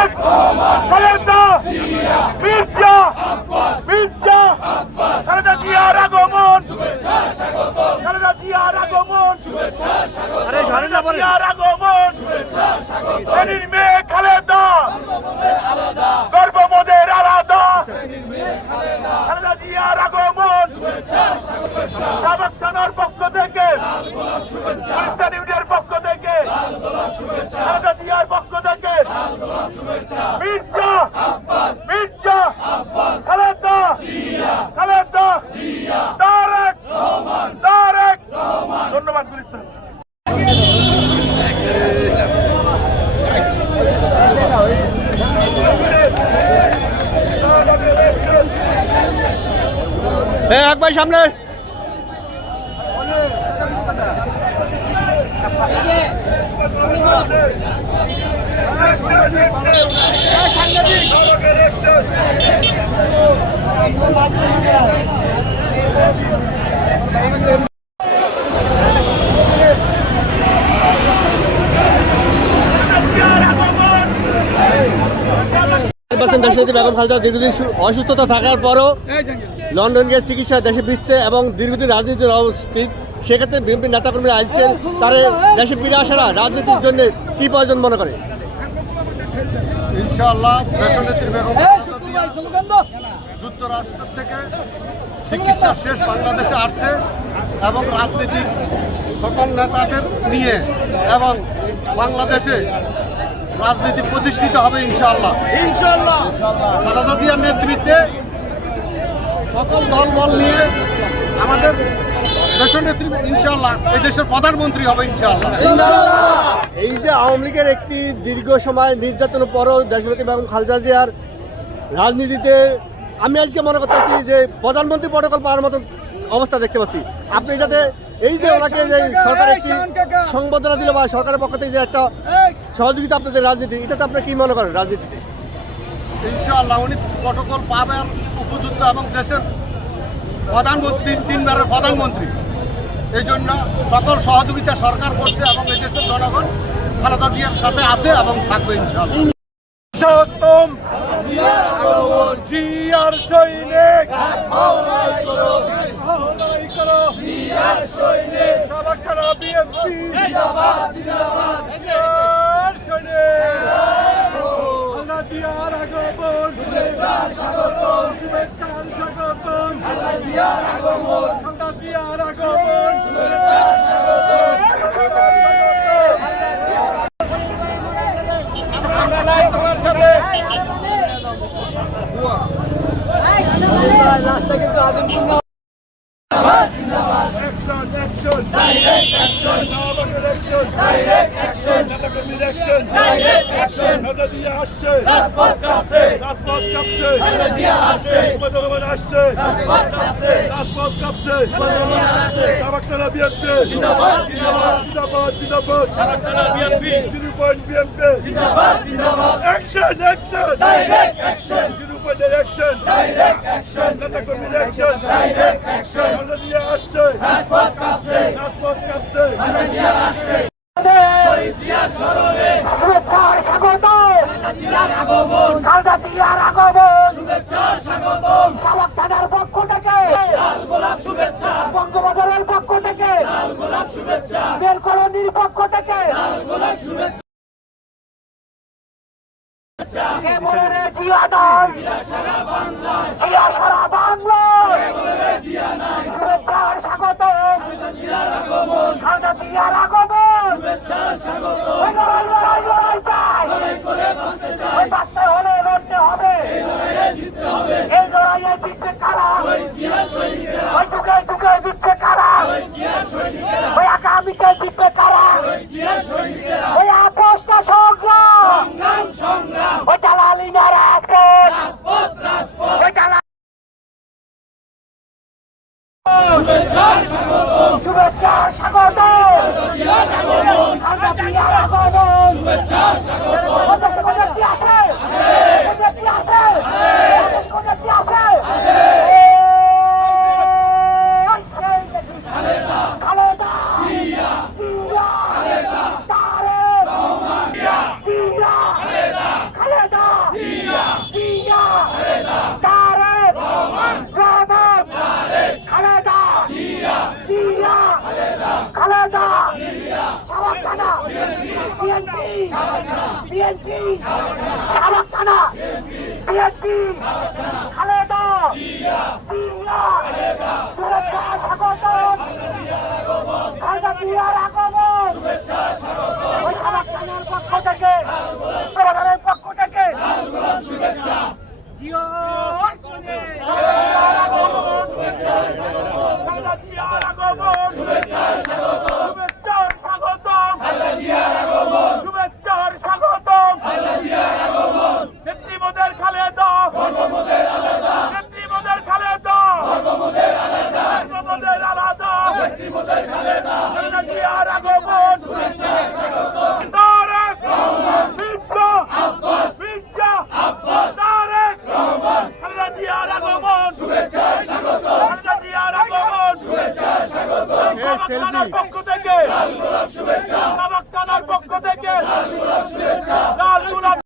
তারেক খালেদা মির্জা মির্জা খালেদা জিয়ার আগমন খালেদা জিয়ার আগমন বলেন। জিয়ার আগমন শনির মেয়ে খালেদা গর্বমোদের আলাদা খালেদা জিয়ার আগমন সাবেক থানার পক্ষ থেকে খালেদা জিয়ার পক্ষ থেকে মির্জা মির্জা খালেদা খালেদা তারেক তারেক ধন্যবাদ গুলিস্তান হ্যাঁ এক সামনে। দেশনেত্রী বেগম খালেদা দীর্ঘদিন অসুস্থতা থাকার পরও লন্ডন গিয়ে চিকিৎসা দেশে ফিরছে এবং দীর্ঘদিন রাজনীতির অবস্থিত। সেক্ষেত্রে বিএনপি নেতাকর্মীরা আসছেন তারা দেশে ফিরে আসারা রাজনীতির জন্য কি প্রয়োজন মনে করে? ইনশাআল্লাহ দেশনেত্রী বেগম যুক্তরাষ্ট্র থেকে চিকিৎসা শেষ বাংলাদেশে আসছে এবং রাজনীতির সকল নেতাদের নিয়ে এবং বাংলাদেশে রাজনীতি প্রতিষ্ঠিত হবে ইনশাল্লাহ ইনশাল্লাহ খালেদা জিয়ার নেতৃত্বে সকল দলবল নিয়ে আমাদের দেশনেত্রী ইনশাল্লাহ এই দেশের প্রধানমন্ত্রী হবে ইনশাআল্লাহ। এই যে আওয়ামী লীগের একটি দীর্ঘ সময় নির্যাতনের পরও দেশনেত্রী বেগম খালেদা জিয়ার রাজনীতিতে আমি আজকে মনে করতেছি যে প্রধানমন্ত্রী প্রটোকল পাওয়ার মতন অবস্থা দেখতে পাচ্ছি। আপনি এটাতে এই যে ওনাকে যে সরকার একটি সংবর্ধনা দিল বা সরকারের পক্ষ থেকে যে একটা সহযোগিতা আপনাদের রাজনীতি এটাতে আপনি কি মনে করেন রাজনীতিতে? ইনশাআল্লাহ উনি প্রটোকল পাবেন উপযুক্ত এবং দেশের প্রধানমন্ত্রী তিনবারের প্রধানমন্ত্রী। এই জন্য সকল সহযোগিতা সরকার করছে এবং এই দেশের জনগণ খালেদা জিয়ার সাথে আছে এবং থাকবে ইনশাআল্লাহ। জিয়ার সৈনিক। সবাই খানা বিএনপি জিয়ার সৈনিক খালেদা জিয়ার আগমন শুভেচ্ছার স্বাগতম শুভেচ্ছার স্বাগতম খালেদা জিয়ার আগমন খালেদা জিয়ার আগমন শুভেচ্ছার স্বাগতম শুভেচ্ছার স্বাগতম আমরা নাই তোমার সাথে Action, action, direct action, Navakan action, direct action, Navakan action, direct action, Nadadia আসছে, রাজপথ কাঁপছে, রাজপথ কাঁপছে, Nadadia আসছে, উপদ্রবণ আসছে, রাজপথ কাঁপছে, রাজপথ কাঁপছে, উপদ্রবণ আসছে, সাবাকতলা বিএনপি, জিন্দাবাদ, জিন্দাবাদ, জিন্দাবাদ, জিন্দাবাদ, সাবাকতলা বিএনপি, জিরো পয়েন্ট বিএনপি, জিন্দাবাদ, জিন্দাবাদ, action, action, direct action, zero point action, direct action, নেতাকর্মীর action, direct action, Nadadia আসছে, রাজপথ কাঁপছে, রাজপথ কাঁপছে, Nadadia আসছে, শহীদ জিয়ার স্মরণে। শুভেচ্ছার স্বাগত। জিয়ার আগমন। খালদা জিয়ার আগমন। শুভেচ্ছার স্বাগতম। সাবাক থানার পক্ষ থেকে। লাল গোলাপ শুভেচ্ছা। বঙ্গবাজারের পক্ষ থেকে। লাল গোলাপ শুভেচ্ছা। বেলকরণীর পক্ষ থেকে। লাল গোলাপ শুভেচ্ছা। কে বলে রে জিয়া নাই জিয়া সারা বাংলায় শুভেচ্ছার স্বাগত খালদা জিয়ার আগমন ওই লড়াই লড়াই লড়াই চাই ওই বাঁচতে হলে লড়তে হবে এই লড়াইয়ে জিতবে কারা ওই যুগে যুগে জিতবে কারা ওই আগামীতে জিতবে কারা ওই আপোষ না সংগ্রাম সংগ্রাম সংগ্রাম ওই দালালি না রাজপথ রাজপথ রাজপথ ওই দালাল শুভেচ্ছার স্বাগতম শুভেচ্ছার স্বাগত জিয়ার আগমন বিএনপি খালেদা জিয়া শুভেচ্ছা স্বাগতম খালেদা জিয়ার আগমন ওই সারা পক্ষ থেকে selvi